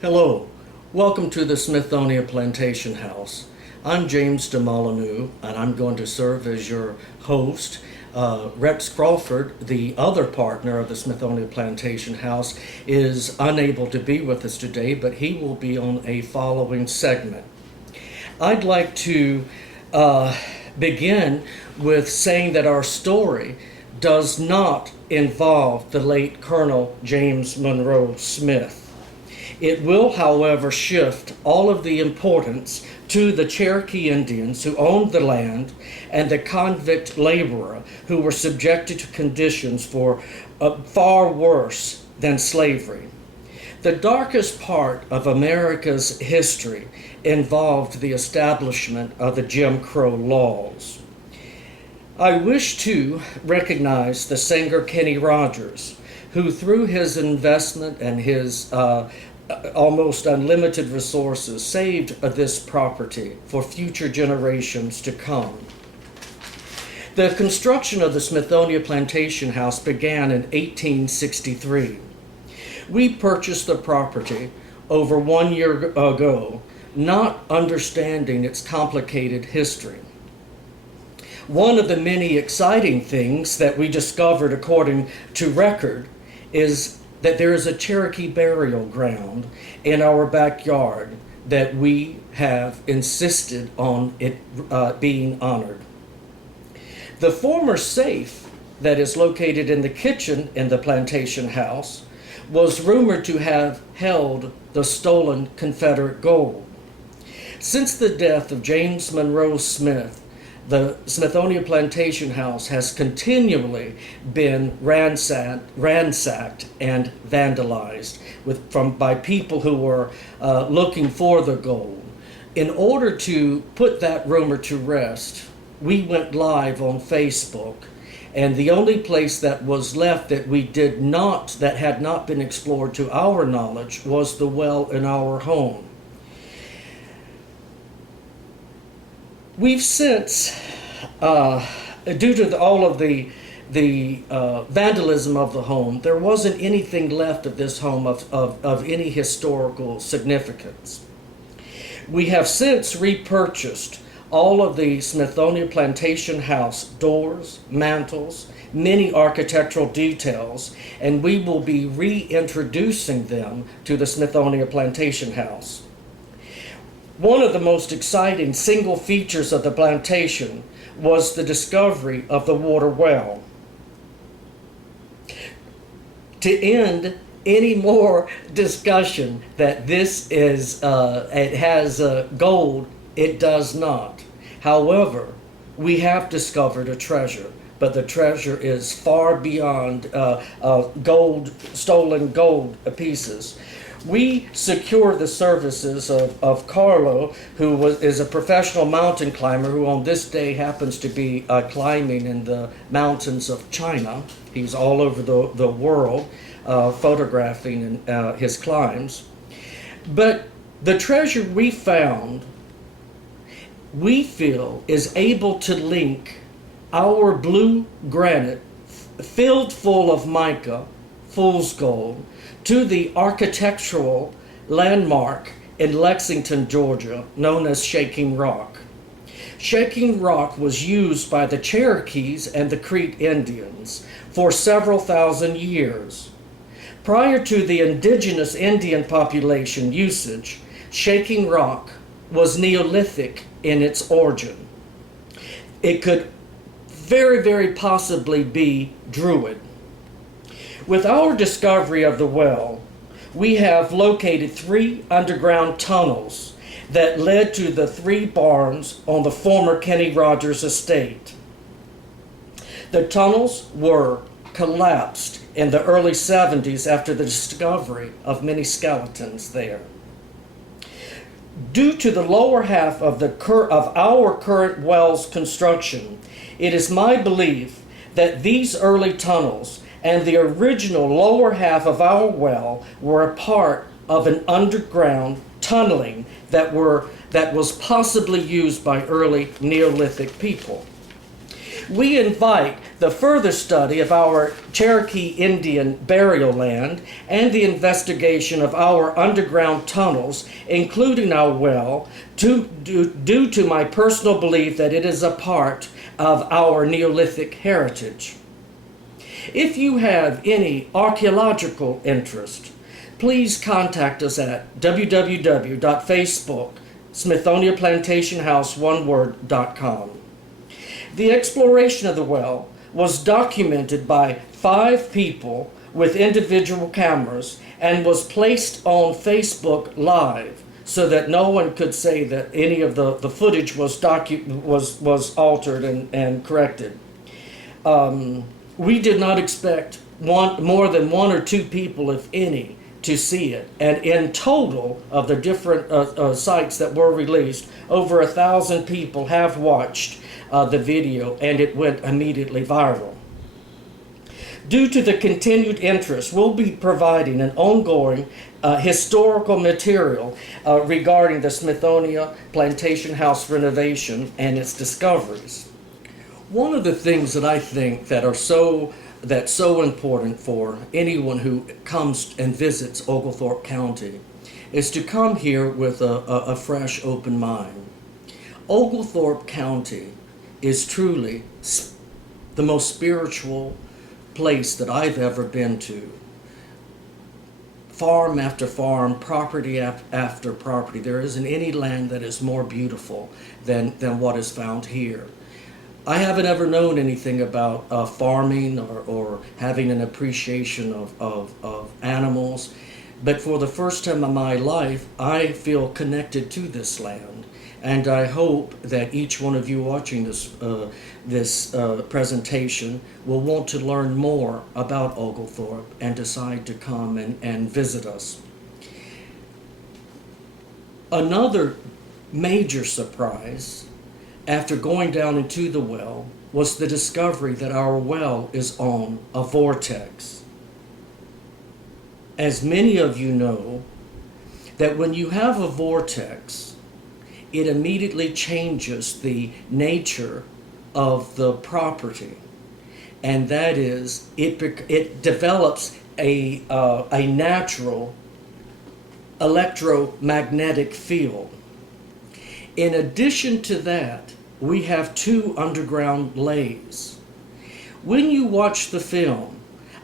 Hello, welcome to the Smithonia Plantation House. I'm James DeMolyneux, and I'm going to serve as your host. Rex Crawford, the other partner of the Smithonia Plantation House, is unable to be with us today, but he will be on a following segment. I'd like to begin with saying that our story does not involve the late Colonel James Monroe Smith. It will, however, shift all of the importance to the Cherokee Indians who owned the land and the convict laborer who were subjected to conditions far worse than slavery. The darkest part of America's history involved the establishment of the Jim Crow laws. I wish to recognize the singer Kenny Rogers, who through his investment and his almost unlimited resources saved this property for future generations to come. The construction of the Smithonia Plantation House began in 1863. We purchased the property over 1 year ago, not understanding its complicated history. One of the many exciting things that we discovered according to record is that there is a Cherokee burial ground in our backyard that we have insisted on it being honored. The former safe that is located in the kitchen in the plantation house was rumored to have held the stolen Confederate gold. Since the death of James Monroe Smith, the Smithonia Plantation House has continually been ransacked and vandalized by people who were looking for the gold. In order to put that rumor to rest, we went live on Facebook, and the only place that was left that had not been explored to our knowledge was the well in our home. We've since, due to all of the vandalism of the home, there wasn't anything left of this home of any historical significance. We have since repurchased all of the Smithonia Plantation House doors, mantels, many architectural details, and we will be reintroducing them to the Smithonia Plantation House. One of the most exciting single features of the plantation was the discovery of the water well. To end any more discussion that it has gold, it does not. However, we have discovered a treasure, but the treasure is far beyond stolen gold pieces. We secure the services of Carlo, who is a professional mountain climber who on this day happens to be climbing in the mountains of China. He's all over the world photographing his climbs. But the treasure we found, we feel, is able to link our blue granite filled full of mica, fool's gold, to the architectural landmark in Lexington, Georgia, known as Shaking Rock. Shaking Rock was used by the Cherokees and the Creek Indians for several thousand years. Prior to the indigenous Indian population usage, Shaking Rock was Neolithic in its origin. It could very, very possibly be Druid. With our discovery of the well, we have located 3 underground tunnels that led to the 3 barns on the former Kenny Rogers estate. The tunnels were collapsed in the early 70s after the discovery of many skeletons there. Due to the lower half of our current well's construction, it is my belief that these early tunnels and the original lower half of our well were a part of an underground tunneling that was possibly used by early Neolithic people. We invite the further study of our Cherokee Indian burial land and the investigation of our underground tunnels, including our well, due to my personal belief that it is a part of our Neolithic heritage. If you have any archaeological interest, please contact us at www.facebook Smithonia Plantation House, oneword.com. The exploration of the well was documented by 5 people with individual cameras and was placed on Facebook Live so that no one could say that any of the footage was altered and corrected. We did not expect more than 1 or 2 people, if any, to see it. And in total of the different sites that were released, over 1,000 people have watched the video, and it went immediately viral. Due to the continued interest, we'll be providing an ongoing historical material regarding the Smithonia Plantation House renovation and its discoveries. One of the things that I think that's so important for anyone who comes and visits Oglethorpe County is to come here with a fresh, open mind. Oglethorpe County is truly the most spiritual place that I've ever been to. Farm after farm, property after property. There isn't any land that is more beautiful than what is found here. I haven't ever known anything about farming or having an appreciation of animals, but for the first time in my life, I feel connected to this land. And I hope that each one of you watching this presentation will want to learn more about Oglethorpe and decide to come and visit us. Another major surprise after going down into the well was the discovery that our well is on a vortex. As many of you know, that when you have a vortex, it immediately changes the nature of the property, and that is it develops a natural electromagnetic field. In addition to that, we have 2 underground layers. When you watch the film,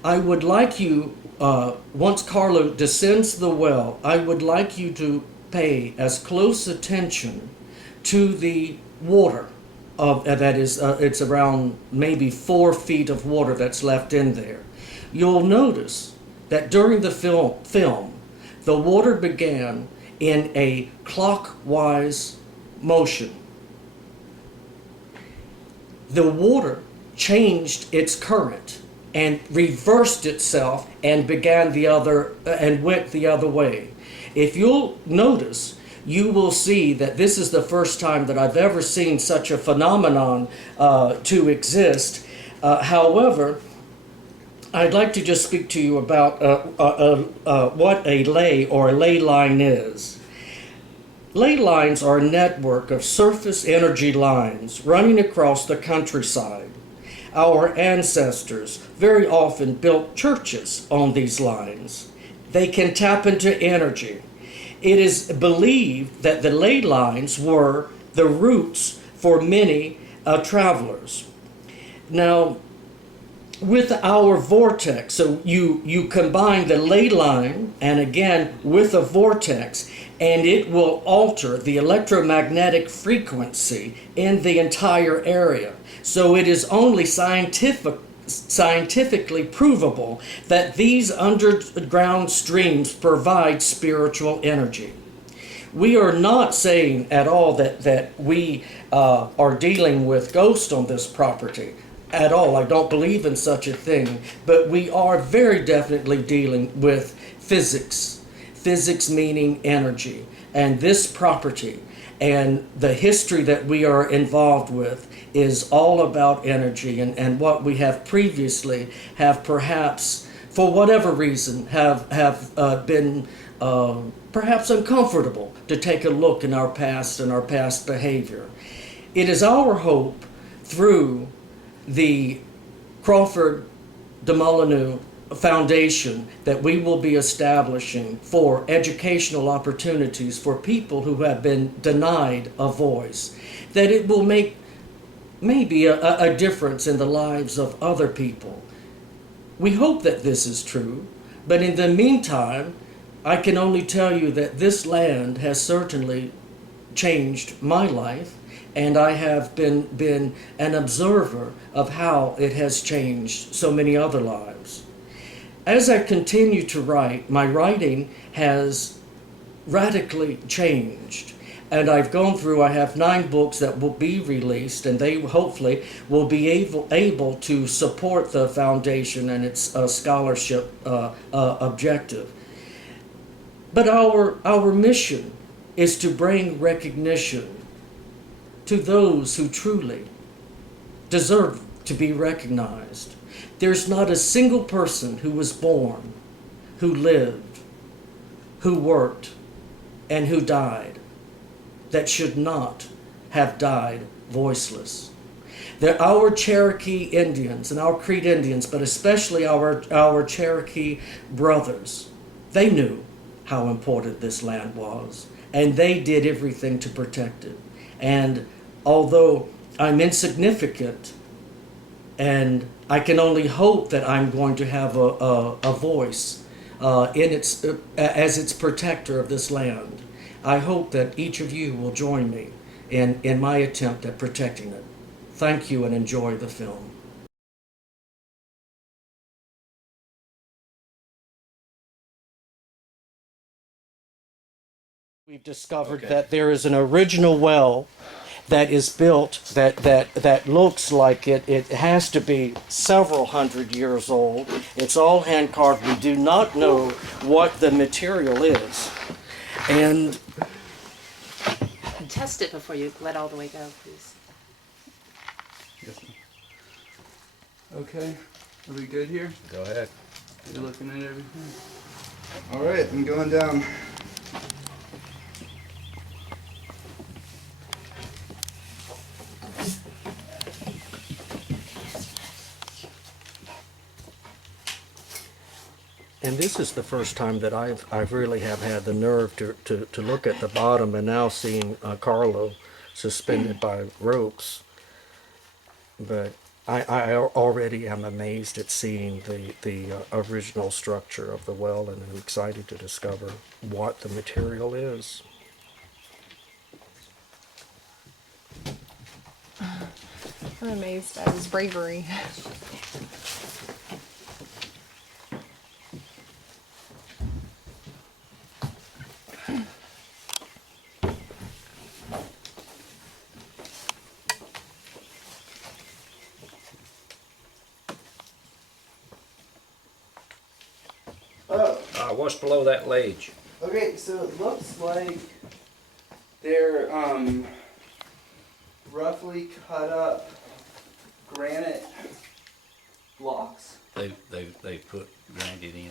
I would like you, once Carlo descends the well, I would like you to pay as close attention to the water that is, it's around maybe 4 feet of water that's left in there. You'll notice that during the film, the water began in a clockwise motion. The water changed its current and reversed itself and went the other way. If you'll notice, you will see that this is the first time that I've ever seen such a phenomenon to exist. However, I'd like to just speak to you about what a ley or a ley line is. Ley lines are a network of surface energy lines running across the countryside. Our ancestors very often built churches on these lines. They can tap into energy. It is believed that the ley lines were the routes for many travelers. Now, with our vortex, so you combine the ley line and again with a vortex, and it will alter the electromagnetic frequency in the entire area. So it is only scientifically provable that these underground streams provide spiritual energy. We are not saying at all that we are dealing with ghosts on this property. At all. I don't believe in such a thing. But we are very definitely dealing with physics. Physics meaning energy. And this property and the history that we are involved with is all about energy, and what we have previously have perhaps, for whatever reason, have been perhaps uncomfortable to take a look in our past and our past behavior. It is our hope through the Crawford de Molyneux Foundation that we will be establishing for educational opportunities for people who have been denied a voice, that it will make maybe a difference in the lives of other people. We hope that this is true, but in the meantime, I can only tell you that this land has certainly changed my life, and I have been an observer of how it has changed so many other lives. As I continue to write, my writing has radically changed. And I've gone through, I have 9 books that will be released, and they hopefully will be able to support the foundation and its scholarship objective. But our mission is to bring recognition to those who truly deserve to be recognized. There's not a single person who was born, who lived, who worked, and who died that should not have died voiceless. Our Cherokee Indians and our Creek Indians, but especially our Cherokee brothers, they knew how important this land was, and they did everything to protect it. And although I'm insignificant, and I can only hope that I'm going to have a voice as its protector of this land, I hope that each of you will join me in my attempt at protecting it. Thank you and enjoy the film. We've discovered that there is an original well that is built that looks like it has to be several hundred years old. It's all hand carved. We do not know what the material is. And test it before you let all the way go, please. Yes, okay, are we good here? Go ahead. You're looking at everything. All right, I'm going down. And this is the first time that I've really have had the nerve to look at the bottom, and now seeing Carlo suspended by ropes. But I already am amazed at seeing the original structure of the well, and I'm excited to discover what the material is. I'm amazed at his bravery. What's below that ledge? Okay, so it looks like they're roughly cut up granite blocks. They put granite in.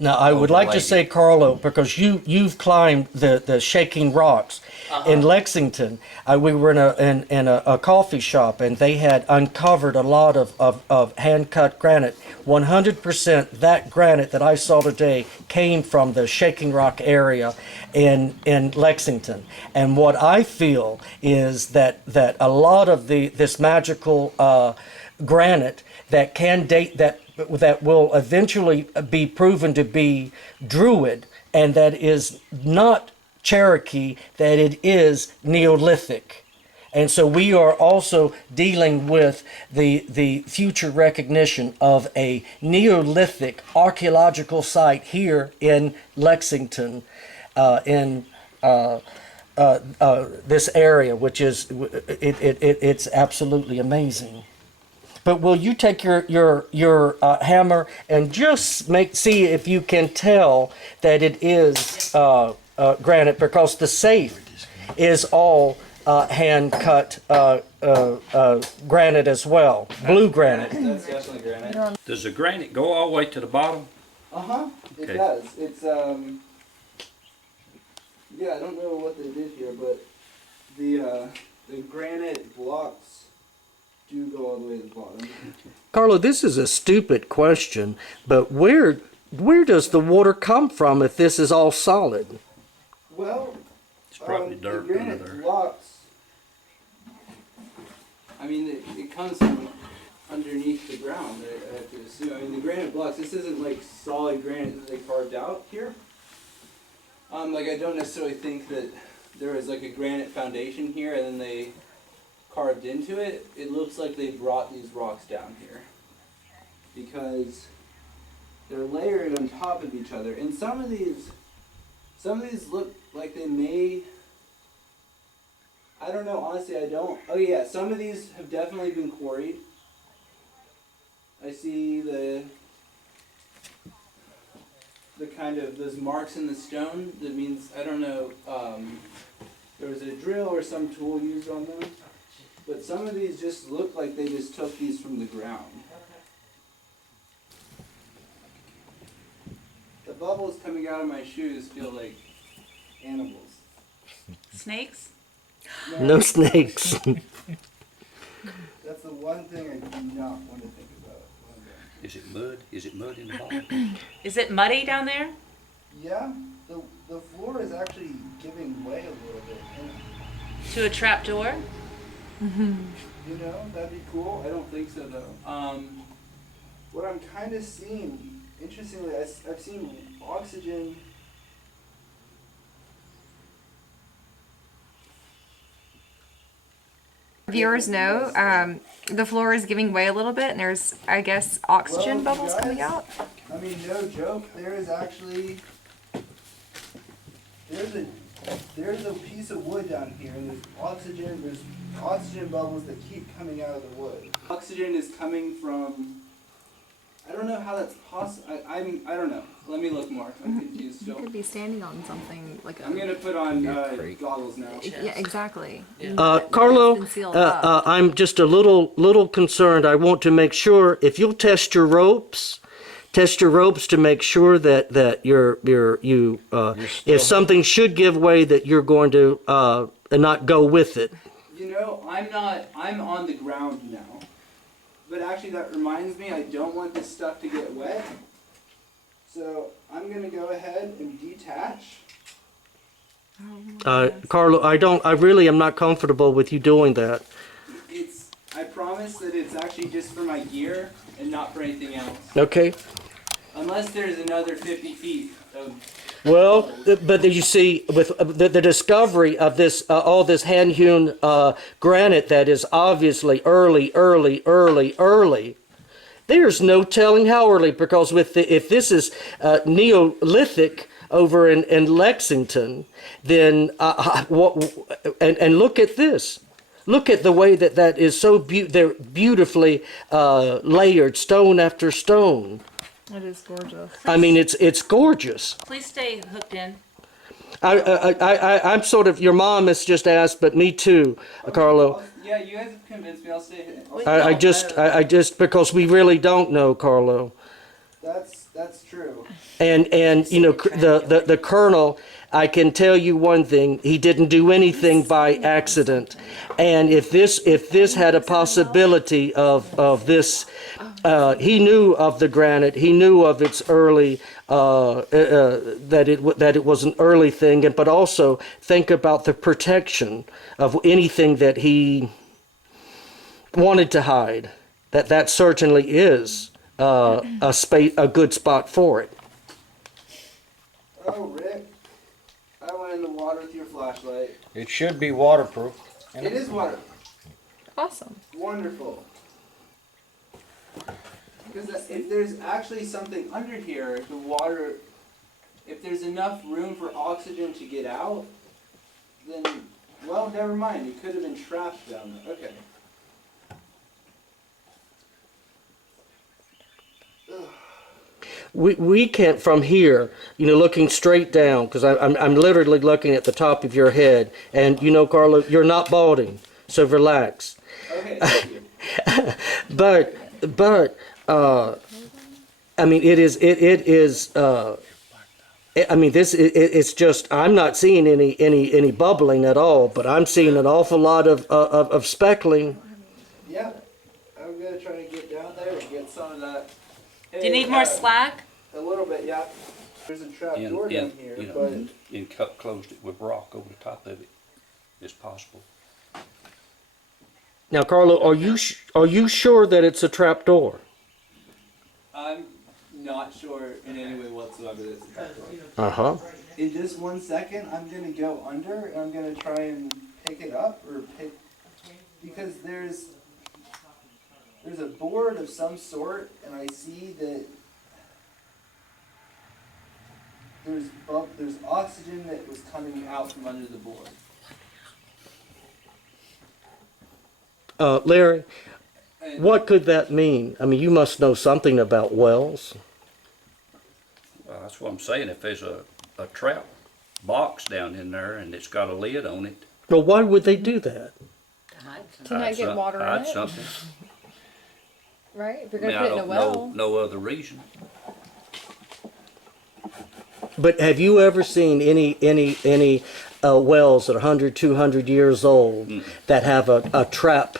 Now, I would like to Overlaid. say, Carlo, because you've climbed the shaking rocks in Lexington. We were in a coffee shop, and they had uncovered a lot of hand-cut granite. 100% that granite that I saw today came from the shaking rock area in Lexington. And what I feel is that a lot of this magical granite that can date that will eventually be proven to be Druid, and that is not Cherokee, that it is Neolithic. And so we are also dealing with the future recognition of a Neolithic archaeological site here in Lexington, in this area, which is it's absolutely amazing. But will you take your hammer and just see if you can tell that it is granite, because the safe is all hand cut granite as well, blue granite. That's definitely granite. Does the granite go all the way to the bottom? It Okay. does. It's yeah, I don't know what they did here, but the granite blocks do go all the way to the bottom. Carlo, this is a stupid question, but where does the water come from if this is all solid? Well, It's probably the dirt under granite there. blocks. I mean, it comes from underneath the ground. I have to assume. I mean, the granite blocks. This isn't like solid granite that they carved out here. Like I don't necessarily think that there was like a granite foundation here and then they carved into it. It looks like they brought these rocks down here because they're layered on top of each other. And some of these look like they may, I don't know, honestly I don't. Oh yeah, some of these have definitely been quarried. I see the kind of those marks in the stone. That means, I don't know, there was a drill or some tool used on them. But some of these just look like they just took these from the ground. The bubbles coming out of my shoes feel like animals. Snakes? No snakes. That's the one thing I do not want to think about. Is it mud? Is it mud in the bottom? Is it muddy down there? Yeah, the floor is actually giving way a little bit. And, To a trap door? you know, that'd be cool. I don't think so though. What I'm kind of seeing, interestingly, I've seen oxygen. Viewers know the floor is giving way a little bit, and there's, I guess, oxygen Well, bubbles guys, coming out. I mean, no joke. There is actually there's a piece of wood down here, and there's oxygen bubbles that keep coming out of the wood. Oxygen is coming from. I don't know how that's possible. I don't know. Let me look more. I'm confused You still. could be standing on something like a. I'm gonna put on goggles now. Yeah, exactly. Carlo, It's been sealed up. I'm just a little concerned. I want to make sure if you'll test your ropes to make sure that if something should give way, that you're going to not go with it. You know, I'm on the ground now. But actually that reminds me, I don't want this stuff to get wet. So I'm gonna go ahead and detach. Carlo, I really am not comfortable with you doing that. I promise that it's actually just for my gear and not for anything else. Okay. Unless there's another 50 feet of... Well, but you see, with the discovery of this, all this hand-hewn granite that is obviously early, there's no telling how early, because if this is Neolithic over in Lexington, then and look at this. Look at the way that is so they're beautifully layered, stone after stone. It is gorgeous. I mean, it's gorgeous. Please stay hooked in. I'm sort of, your mom has just asked, but me too, Carlo. Yeah, you guys have convinced me. I'll stay here. I just, because we really don't know, Carlo. That's true. And you know, the Colonel, I can tell you one thing, he didn't do anything by accident. And if this had a possibility of this, he knew of the granite, he knew of its early, that it was an early thing, but also think about the protection of anything that he wanted to hide. That certainly is a good spot for it. Oh, Rick. I went in the water with your flashlight. It should be waterproof. It is water. Awesome. Wonderful. Because if there's actually something under here, the water, if there's enough room for oxygen to get out, then, well, never mind. It could have been trapped down there. Okay. We can't, from here, you know, looking straight down, because I'm literally looking at the top of your head, and you know, Carlo, you're not balding, so relax. Okay, thank you. But I mean, it is. I mean, it's just, I'm not seeing any bubbling at all, but I'm seeing an awful lot of speckling. Yeah, Do you need more slack? A little bit, yeah. There's a trap door down here, you know, but and closed it with rock over the top of it. It's possible. Now, Carlo, are you sure that it's a trap door? I'm not sure in any way whatsoever that it's a trap door. Uh-huh. In just 1 second, I'm gonna go under and I'm gonna try and pick it up because there's a board of some sort, and I see that there's oxygen that was coming out from under the board. Larry, And what could that mean? I mean, you must know something about wells. That's what I'm saying. If there's a trap box down in there and it's got a lid on it, Well, why would they do that? To not get water in it, something. right? If you're I mean, gonna I put it in a don't well. know no other reason. But have you ever seen any wells that are 100, 200 years old that have a trap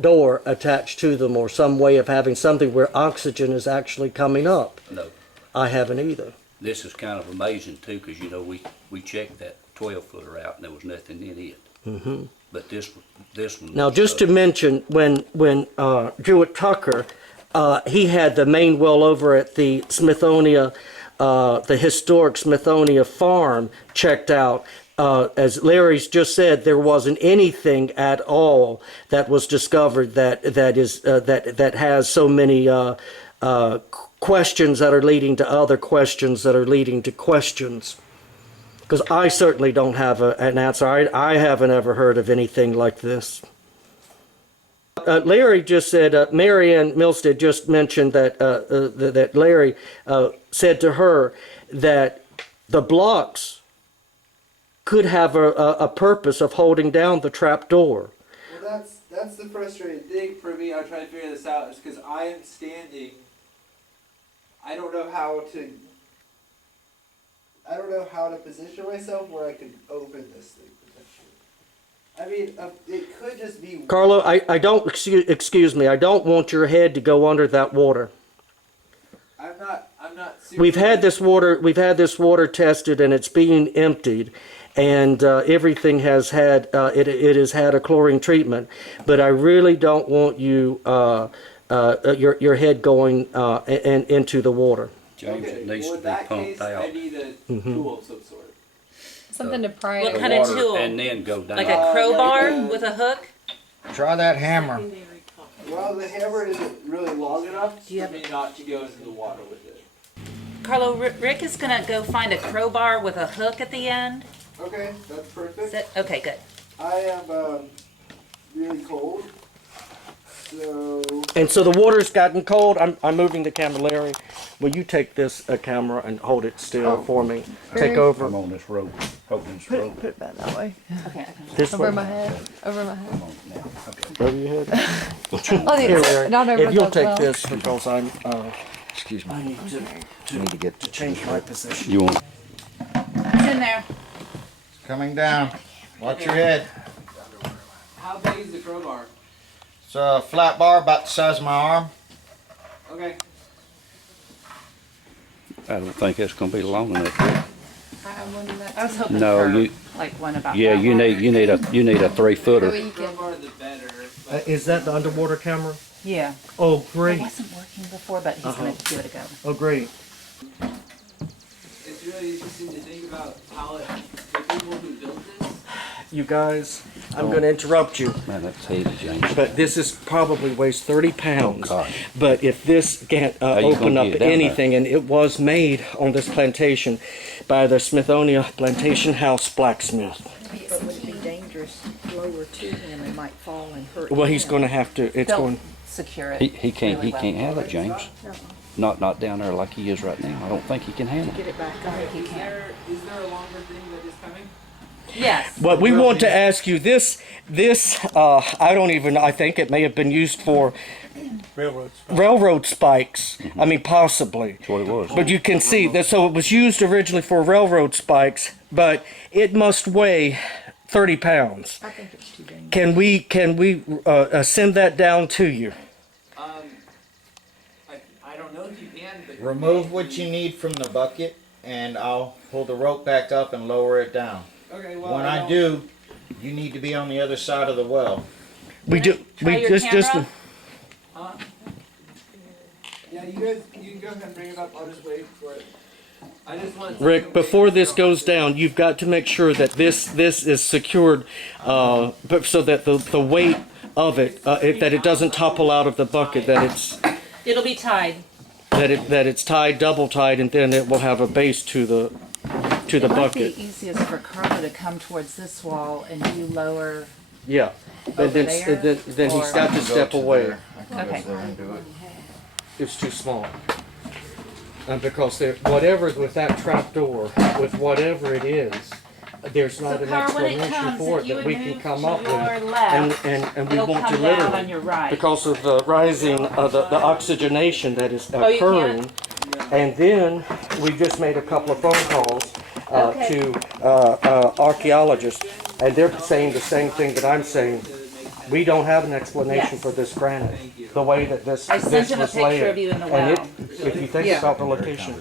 door attached to them, or some way of having something where oxygen is actually coming up? No. I haven't either. This is kind of amazing too, because you know we checked that 12-footer out and there was nothing in it. Mm-hmm. But this one. Now, was, just to mention, when Jewett Tucker, he had the main well over at the Smithonia, the historic Smithonia farm checked out. As Larry's just said, there wasn't anything at all that was discovered that has so many questions that are leading to other questions that are leading to questions. Because I certainly don't have an answer. I haven't ever heard of anything like this. Larry just said, Mary Ann Milstead just mentioned that Larry said to her that the blocks could have a purpose of holding down the trap door. well, that's the frustrating thing for me. I'm trying to figure this out is because I am standing. I don't know how to position myself where I could open this thing potentially. I mean, it could just be. Carlo, I don't, excuse me, I don't want your head to go under that water. I'm not. We've had this water tested, and it's being emptied, and everything has had it has had a chlorine treatment. But I really don't want you your head going into the water. James, Okay, it needs well, to in be that pumped case, out. I need a tool of some sort. Something to pry What it. kind of Water tool? and then go down. Like a crowbar like a- with a hook? Try that hammer. Well, the hammer isn't really long enough Do you for me not to go into the water with it. Carlo, Rick is gonna go find a crowbar with a hook at the end. Okay, that's perfect. Is it? Okay, good. I am really cold, so And so the water's gotten cold. I'm moving the camera, Larry. Will you take this camera and hold it still for me? Take I'm over on this rope, holding this rope. Put it back that way. Okay, this Over way. my head. Over my head. Come on now. Okay. Over your head. Oh, Here, Larry. not over If you'll the take well. this, because Excuse I me. need to get to change my position. You want? it's in there. Coming down. Watch your head. how big is the crowbar? It's a flat bar about the size of my arm. Okay. I don't think that's gonna be long enough. I was hoping No, for you- like one about Yeah, that you long. need a 3-footer. So you can- Crowbar the better. But Is that the underwater camera? Yeah. Oh, It great. wasn't working before, but he's gonna give it a go. Oh, great. it's really interesting to think about how the people who built this. You guys, I'm going to interrupt you, Man, that's heavy, James. but this is probably weighs 30 pounds. Oh, gosh. But if this can't you open gonna up get it down there? anything, and it was made on this plantation by the Smithonia Plantation House blacksmith. But would it be dangerous lower to him and might fall and hurt Well, he's him? going to have to. It's They'll going. secure it. He can't really well. have it, James. Not down there like he is right now. I don't think he can handle it. Get it back on. He can't. Is there a longer thing that is coming? Yes. But we want to ask you this. I don't even. I think it may have been used for railroad spikes. I mean, possibly. That's what it was. But you can see that. So it was used originally for railroad spikes, but it must weigh 30 pounds. I think it's too dangerous. Can we send that down to you? I don't know Remove what you need from the bucket, and I'll pull the rope back up and lower it down. Okay, well. When I do, you need to be on the other side of the well. We do. Try We your just camera. Yeah, you guys, you can go ahead and bring it up. I'll just wait for it. I just want Rick, before this goes down, you've got to make sure that this is secured, but so that the weight of it, that it doesn't topple out of the bucket, that It'll be tied. it's tied, double tied, and then it will have a base to the It might bucket. be easiest for Carlo to come towards this wall and you lower. Yeah, Over and then there, then he's or- got to step away. Okay. It's too small. Because whatever with that trap door, with whatever it is, there's not So an Carl, when it explanation comes, for if it you that would we can move come to up with. your left, And we it'll want to come down literally, on your right. because of the rising, the oxygenation that is you occurring. And then we just made a couple of phone calls Okay. to archaeologists, and they're saying the same thing that I'm saying. We don't have an explanation Yes. for this granite, the way that this I sent this him a was picture layered. of you in the And well. if you think about the location,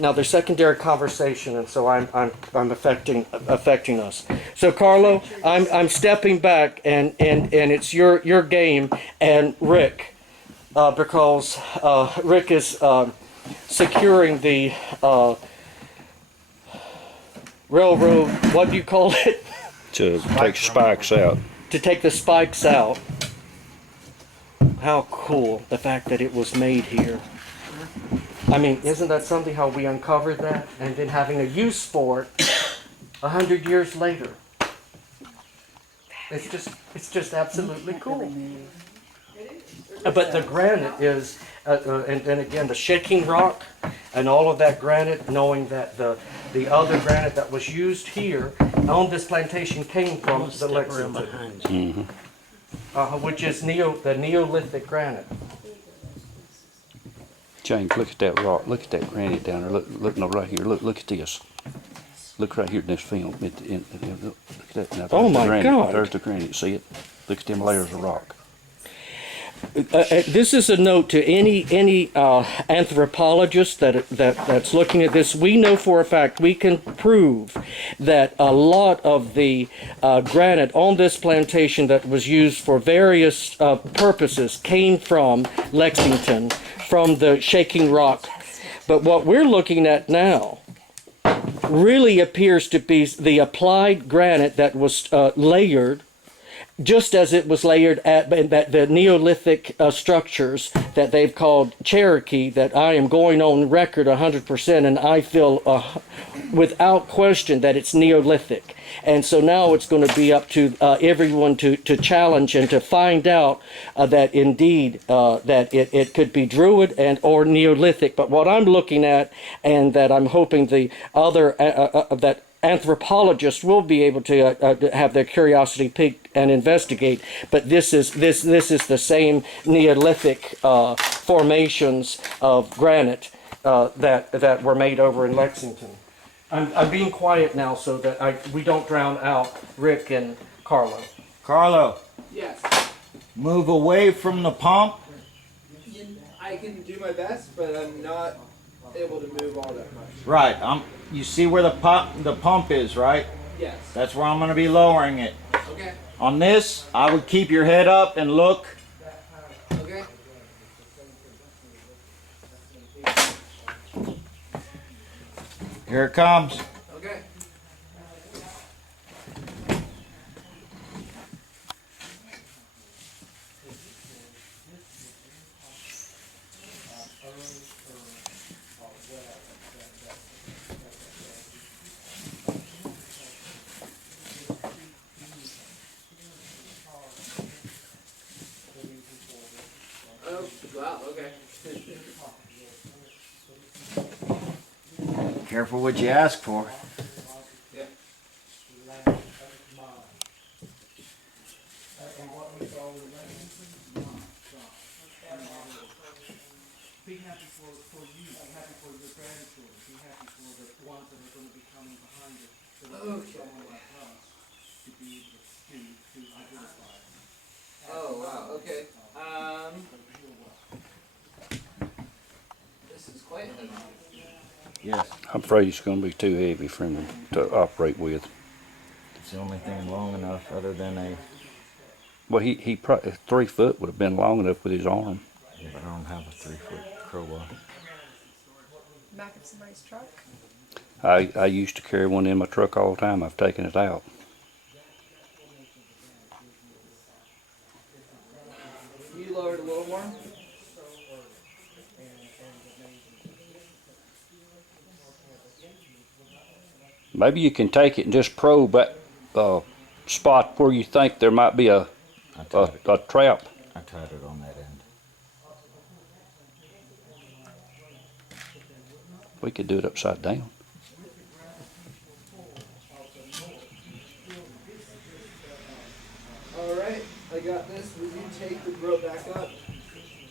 now there's secondary conversation, and so I'm affecting us. So Carlo, I'm stepping back, and it's your game, and Rick, because Rick is securing the railroad. What do you call it? To take spikes out. To take the spikes out. How cool the fact that it was made here. I mean, isn't that something how we uncovered that and then having a use for it 100 years later? It's just absolutely cool. But the granite is, and again, the shaking rock and all of that granite, knowing that the other granite that was used here on this plantation came from the Lexington, which is the Neolithic granite. James, look at that rock. Look at that granite down there. Look, no, right here. Look at this. Look right here in this film. Look at that. Now, there's Oh the my granite. God. There's the granite. See it? Look at them layers of rock. This is a note to any anthropologist that's looking at this. We know for a fact, we can prove that a lot of the granite on this plantation that was used for various purposes came from Lexington, from the shaking rock. But what we're looking at now really appears to be the applied granite that was layered, just as it was layered at the Neolithic structures that they've called Cherokee, that I am going on record 100%, and I feel without question that it's Neolithic. And so now it's going to be up to everyone to challenge and to find out that indeed that it could be Druid and or Neolithic. But what I'm looking at, and that I'm hoping the other that anthropologists will be able to have their curiosity piqued and investigate. But this is the same Neolithic formations of granite that were made over in Lexington. I'm being quiet now so that we don't drown out Rick and Carlo. Carlo, Yes. move away from the pump. I can do my best, but I'm not able to move all that much. Right. You see where the pump is, right? Yes. That's where I'm going to be lowering it. Okay. On this, I would keep your head up and look. Okay. Here it comes. Okay. Oh, wow, okay. Careful what you ask for. Yeah. Be happy for you, be happy for your grandchildren, be happy for the ones that are going to be coming behind it, so that someone like us to be able to identify. Oh, wow, okay. Yes. I'm afraid it's gonna be too heavy for him to operate with. It's the only thing long enough other than a. Well, he probably 3 foot would have been long enough with his arm. Yeah, but I don't have a 3-foot crowbar. Back of somebody's truck. I used to carry one in my truck all the time. I've taken it out. You lower it a little more. Maybe you can take it and just probe that spot where you think there might be a trap. I tied it on that end. We could do it upside down. All right, I got this. Would you take the rope back up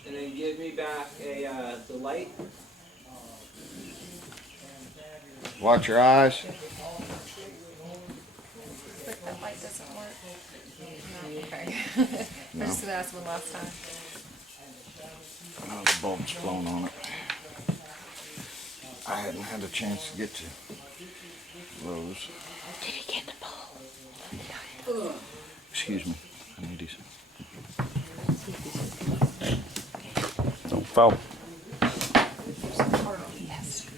and then give me back the light? Watch your eyes. But that light doesn't work. No, okay. I just gonna ask one last time. Oh, the bulb's blown on it. I hadn't had a chance to get to Lowe's. Did he get the ball? Excuse me. I need these. Don't fall. Yes.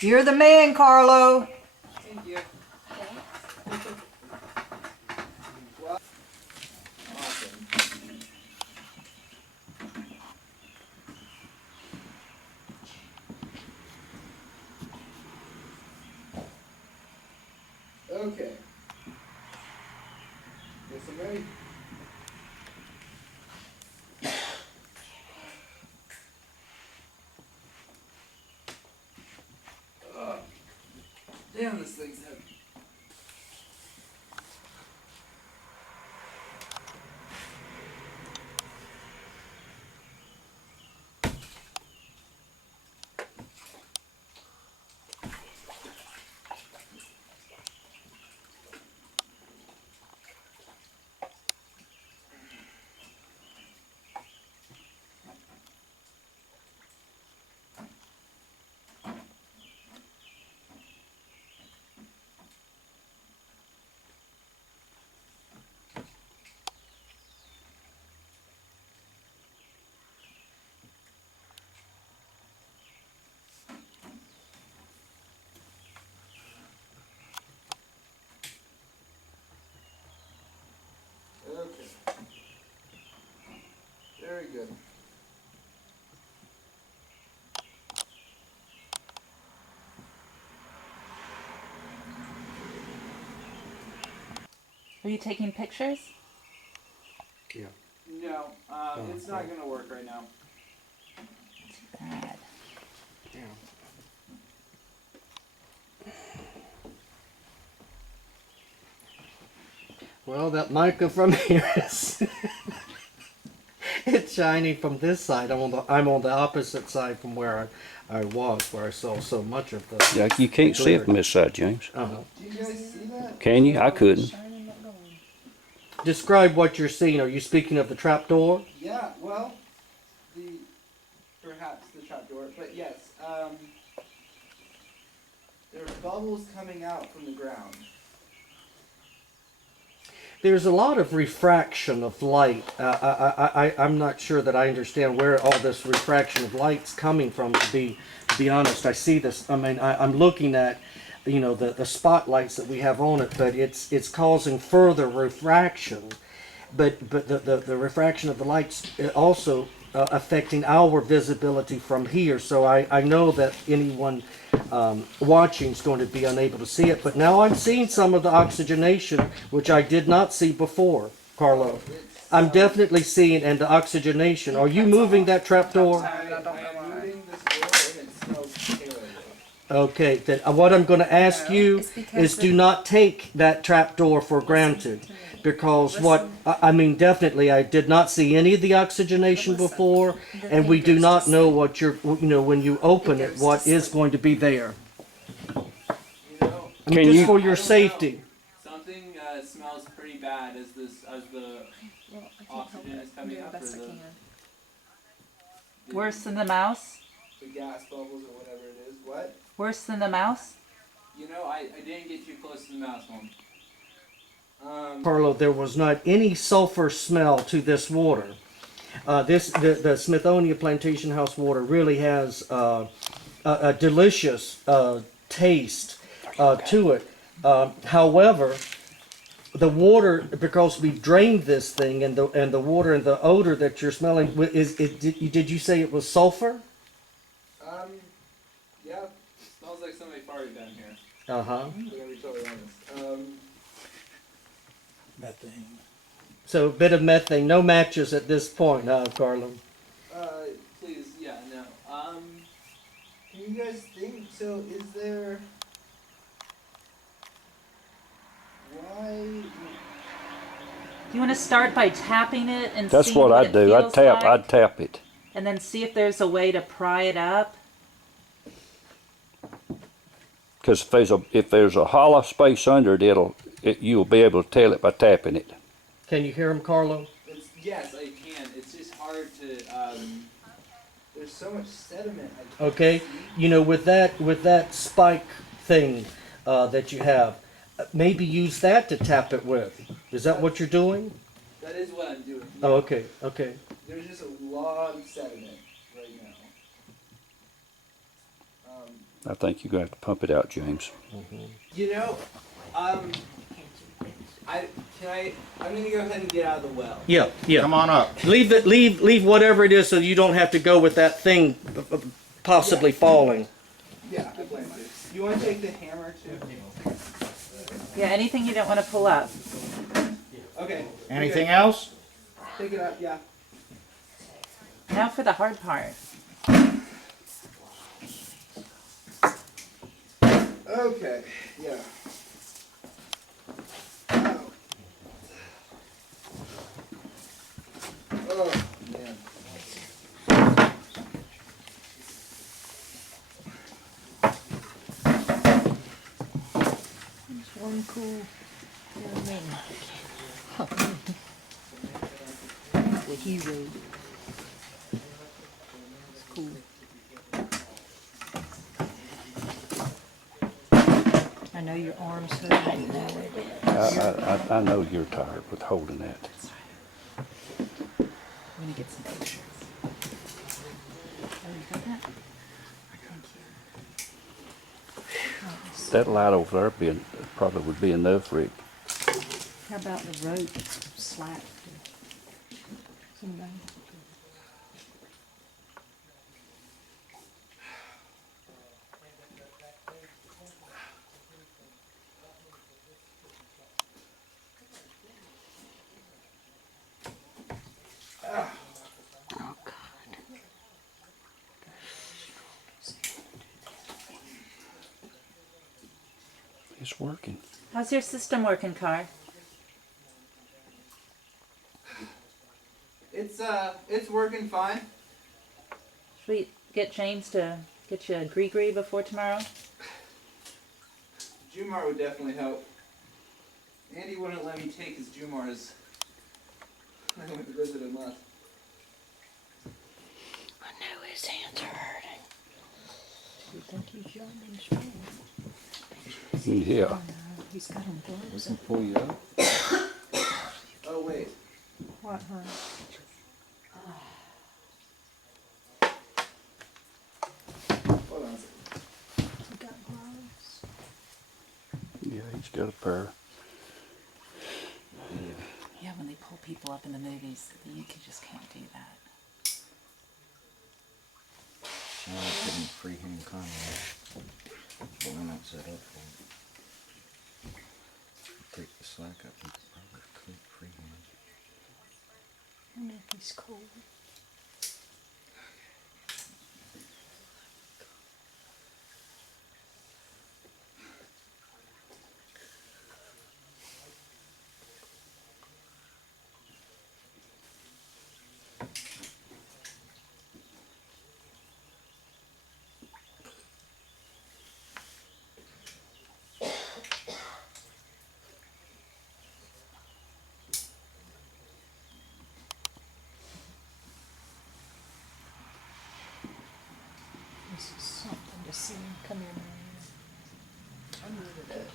You're the man, Carlo. Thank you. Awesome. Okay. Guess I'm ready. Damn, this thing's heavy. Okay. Very good. Are you taking pictures? Yeah. No, it's not gonna work right now. God. Well, that mica from here is it's shining from this side. I'm on the opposite side from where I was, where I saw so much of the. Yeah, you can't see it from this side, James. Uh-huh. Do you guys see that? Can you? I couldn't. Describe what you're seeing. Are you speaking of the trap door? Yeah, well, perhaps the trapdoor, but yes, there are bubbles coming out from the ground. There's a lot of refraction of light. I'm not sure that I understand where all this refraction of light's coming from. To be honest, I see this. I mean, I'm looking at, the spotlights that we have on it, but it's causing further refraction. But the refraction of the lights also affecting our visibility from here. So I know that anyone watching is going to be unable to see it. But now I'm seeing some of the oxygenation, which I did not see before, Carlo. I'm definitely seeing and the oxygenation. Are you moving that trap door? I am moving this door and it smells terrible. Okay, then what I'm going to ask you is do not take that trap door for granted. Because definitely I did not see any of the oxygenation before, and we do not know what when you open it, what is going to be there. Just for your safety. Something smells pretty bad as the best I the, can. Worse than the mouse? the gas bubbles or whatever it is. What? Worse than the mouse? You know, I didn't get too close to the mouse one. Carlo, there was not any sulfur smell to this water. The Smithonia Plantation House water really has a delicious taste to it. However, the water, because we drained this thing, and the water and the odor that you're smelling, did you say it was sulfur? Yeah, smells like somebody farted down here. Uh huh. I'm gonna be totally honest. Methane. So a bit of methane, no matches at this point, huh, Carlo? Please, yeah, no. Can you guys think, so is there, why, You want to start by tapping it and That's seeing what what I'd it do. feels like? I'd tap it. And then see if there's a way to pry it up. Because if there's a hollow space under it, you'll be able to tell it by tapping it. Can you hear him, Carlo? yes, I can, it's just hard to, there's so much sediment. I can't Okay, see. you know, with that spike thing that you have, maybe use that to tap it with. Is that what you're doing? That is what I'm doing. Oh, okay, okay. There's just a lot of sediment right now. I think you're going to have to pump it out, James. You know, I'm gonna go ahead and get out of the well. Yeah, yeah. Come on up. Leave whatever it is so you don't have to go with that thing possibly falling. Yeah, I blame you. You want to take the hammer too? Yeah, anything you don't want to pull up. Okay. Anything else? Pick it up, yeah. Now for the hard part. Okay, yeah. Ow. Oh, man. One cool young man. The hero. It's cool. I know your arms hurt right now. I know you're tired with holding that. I'm gonna get some pictures. Oh, you got that? Thank you. That light over there probably would be enough, Rick. How about the rope slack? Somebody? It's working. How's your system working, Car? It's working fine. Should we get James to get you a gree-gree before tomorrow? Jumar would definitely help. Andy wouldn't let me take his Jumars. I went to visit him last. I know his hands are hurting. You think he's young and strong? Yeah. Oh, no, he's got him gloves. Pull you up. Oh wait. What, huh? Hold on a second. He got gloves. Yeah, he's got a pair. Yeah, when they pull people up in the movies, just can't do that. I'm putting freehand camera. But we're not set up for it. Take the slack up and probably click freehand. I wonder if he's cold. see him. Come here, man.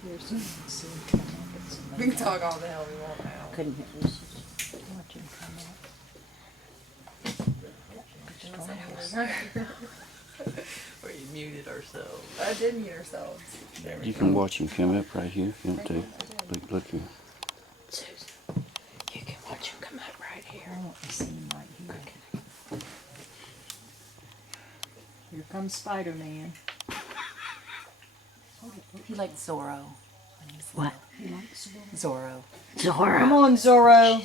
Here so you can see him come up. It's We can talk all the hell we want now. couldn't hit this. Watch him come up. We muted ourselves. I did mute ourselves. You can watch him come up right here if you want to. Look here. Susan, you can watch him come up right here. I want to see him right here. Here comes Spider-Man. He likes Zorro. What? Zorro. Zorro. Come on, Zorro.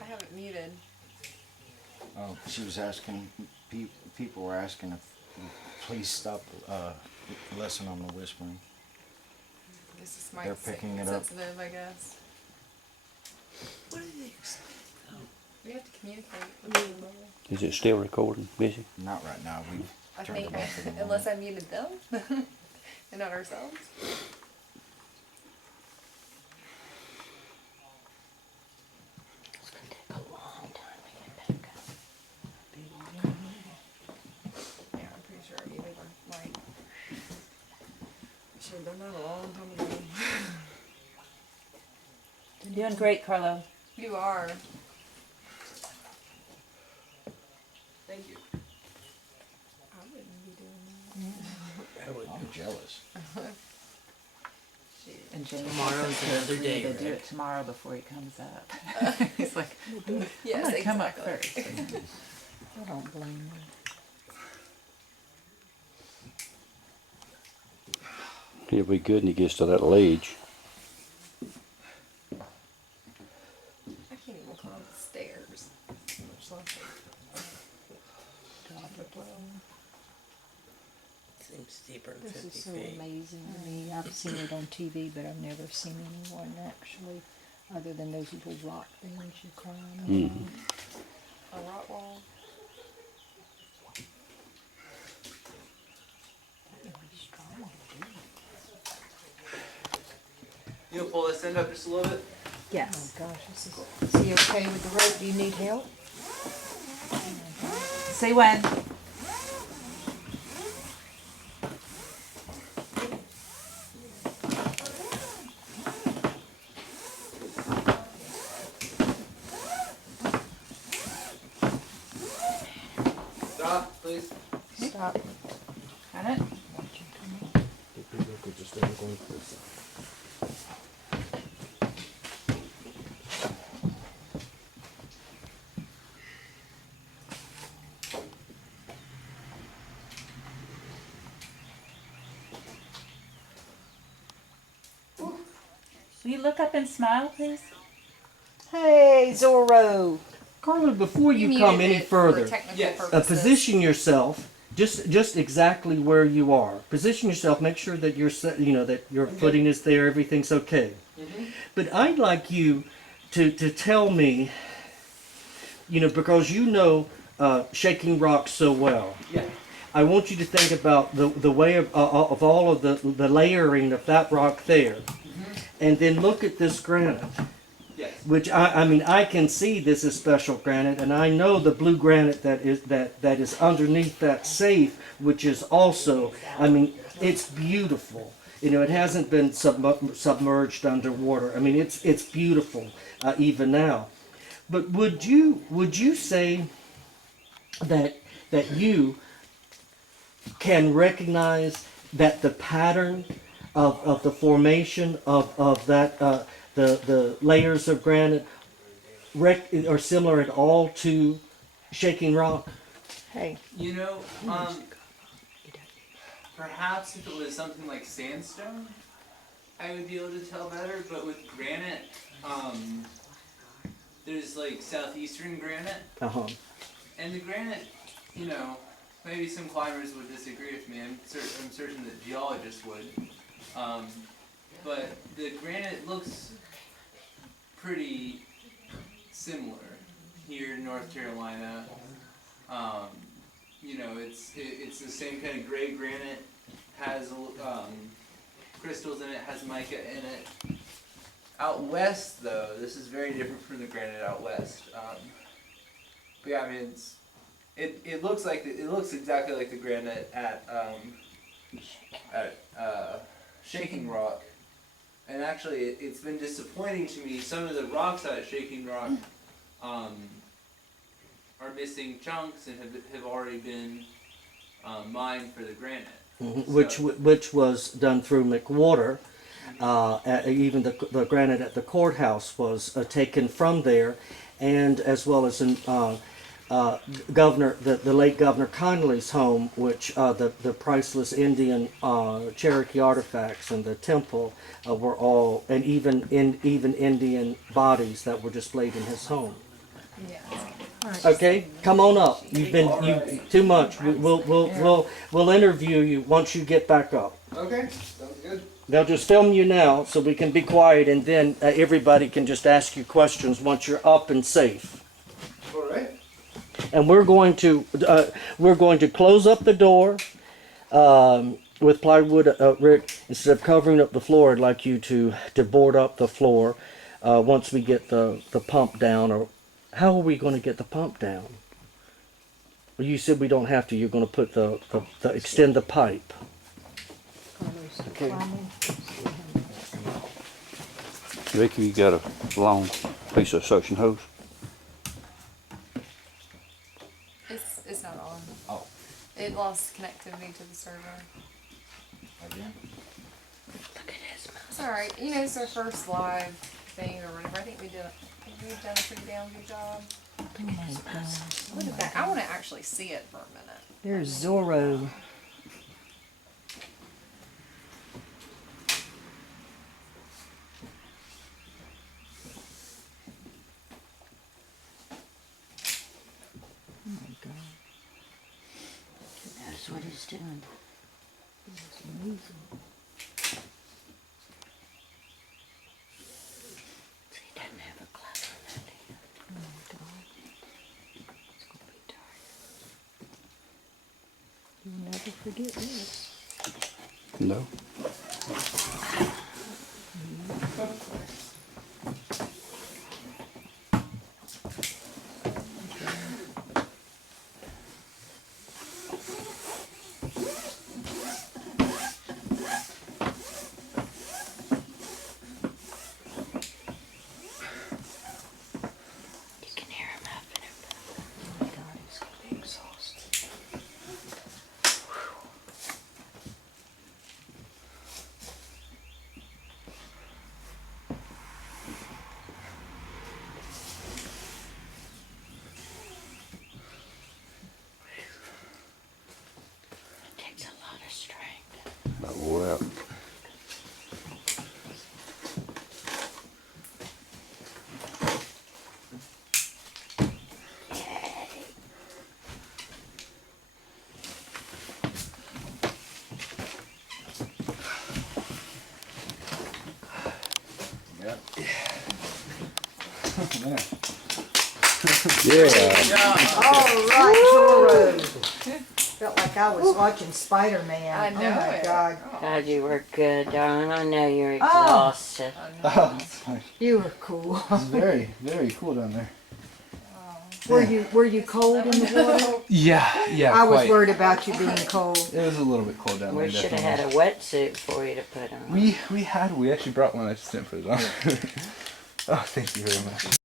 I haven't muted. Oh, she was asking, people were asking if please stop listening on the whispering. This is my They're picking it up. sensitive, I guess. We have to communicate with people. Is it still recording, Busy? Not right now. We've I turned think, it off for the moment. unless I muted them and not ourselves. It's gonna take a long time to get back up. Yeah, I'm pretty sure I muted them. Like, I should have done that a long time ago. You're doing great, Carlo. You are. Thank you. I wouldn't be doing I'm jealous. that. And James Tomorrow's another day, They do Rick. it tomorrow before he comes up. He's like, Yes, I'm gonna come up exactly. first. I don't blame you. He'll be good when he gets to that ledge. I can't even climb the stairs. Much less Seems steeper than This 50 is so feet. amazing to me. I've seen it on TV, but I've never seen anyone actually, other than those little rock things you climb. Mhm. a rock wall. You gonna pull this end up just a little bit? Yes. Oh gosh, is he okay with the rope? Do you need help? Say when. Stop, please. Stop. Got it? Will you look up and smile, please? Hey, Zorro. Carlo, before you muted come any it for further, technical Yes. purposes. position yourself just exactly where you are. Position yourself. Make sure that that your footing is there. Everything's okay. But I'd like you to tell me, because shaking rocks so well. Yeah. I want you to think about the way of all of the layering of that rock there, and then look at this granite. Yes. Which I can see this is special granite, and I know the blue granite that is underneath that safe, which is also, it's beautiful. It hasn't been submerged underwater. It's beautiful even now. But would you say that you can recognize that the pattern of the formation of that the layers of granite are similar at all to shaking rock? Hey. Perhaps if it was something like sandstone, I would be able to tell better, but with granite, there's like southeastern granite, Uh-huh. and the granite, maybe some climbers would disagree with me. I'm certain that geologists would. But the granite looks pretty similar here in North Carolina. It's the same kind of gray granite, has crystals in it, has mica in it. Out west, though, this is very different from the granite out west. But yeah, it looks exactly like the granite at Shaking Rock, and actually it's been disappointing to me. Some of the rocks at Shaking Rock are missing chunks and have already been mined for the granite. Which was done through McWater. Even the granite at the courthouse was taken from there, and as well as in the late Governor Connolly's home, which the priceless Indian Cherokee artifacts and the temple were all, and even Indian bodies that were displayed in his home. Yeah. Okay, come on up. You too much. We'll interview you once you get back up. Okay, sounds good. They'll just film you now so we can be quiet, and then everybody can just ask you questions once you're up and safe. All right. And we're going to close up the door with plywood. Rick, instead of covering up the floor, I'd like you to board up the floor once we get the pump down. Or how are we going to get the pump down? Well, you said we don't have to. You're going to put the extend the pipe. Okay. Ricky, you got a long piece of suction hose? It's not on. Oh, It lost connectivity to the server. again? It's alright. You know, it's our first live thing or whatever. I think we've done a pretty damn good job. Oh my God. Look at that. I want to actually see it for a minute. There's Zorro. Oh my God. That's what he's doing. It's amazing. He doesn't have a cloud on that hand. Oh my God. It's gonna be tired. You'll never forget this. No. You can hear him up in him. Oh my God, he's gonna be exhausted. It takes a lot of strength. About wore out. Yep. Yeah. All right, Zorro. Felt like I was watching Spider-Man. I know Oh my it. God. God, you were good, darling. I know you're exhausted. Oh, it's fine. You were cool. It's very, very cool down there. Were you cold in the water? Yeah, I was worried about you being cold. It was a little bit cold down there. We should have definitely. had a wetsuit for you to put on. We actually brought one. I just didn't put it on. Oh, thank you very much.